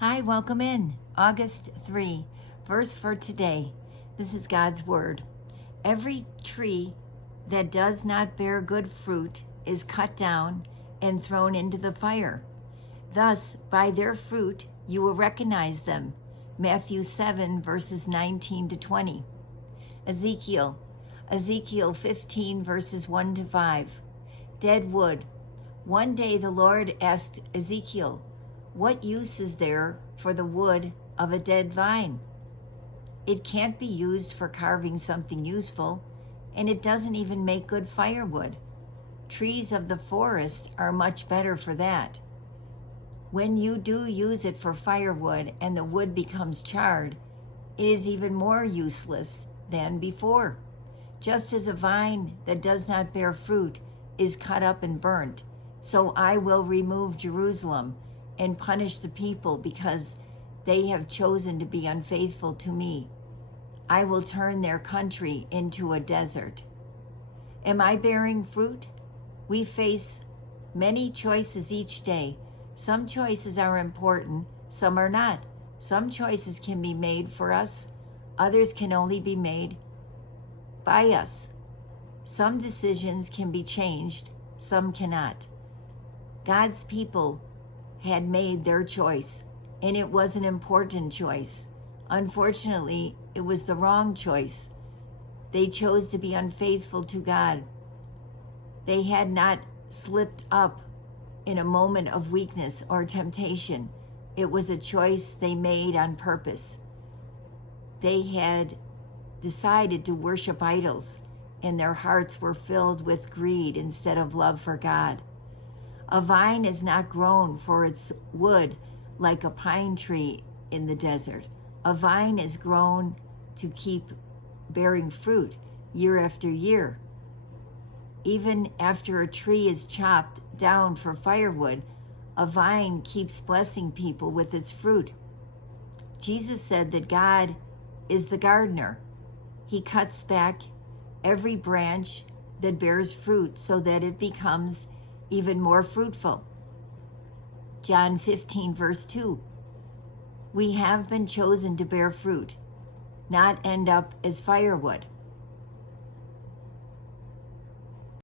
Hi, welcome in. August 3, verse for today. This is God's word. Every tree that does not bear good fruit is cut down and thrown into the fire. Thus, by their fruit you will recognize them. Matthew 7, verses 19 to 20. Ezekiel 15, verses 1 to 5. Dead wood. One day the Lord asked Ezekiel, "What use is there for the wood of a dead vine? It can't be used for carving something useful, and it doesn't even make good firewood. Trees of the forest are much better for that. When you do use it for firewood and the wood becomes charred, it is even more useless than before. Just as a vine that does not bear fruit is cut up and burnt, so I will remove Jerusalem and punish the people because they have chosen to be unfaithful to me. I will turn their country into a desert." Am I bearing fruit? We face many choices each day. Some choices are important, some are not. Some choices can be made for us, others can only be made by us. Some decisions can be changed, some cannot. God's people had made their choice, and it was an important choice. Unfortunately, it was the wrong choice. They chose to be unfaithful to God. They had not slipped up in a moment of weakness or temptation. It was a choice they made on purpose. They had decided to worship idols, and their hearts were filled with greed instead of love for God. A vine is not grown for its wood like a pine tree in the desert. A vine is grown to keep bearing fruit year after year. Even after a tree is chopped down for firewood, a vine keeps blessing people with its fruit. Jesus said that God is the gardener. He cuts back every branch that bears fruit so that it becomes even more fruitful. John 15, verse 2. We have been chosen to bear fruit, not end up as firewood.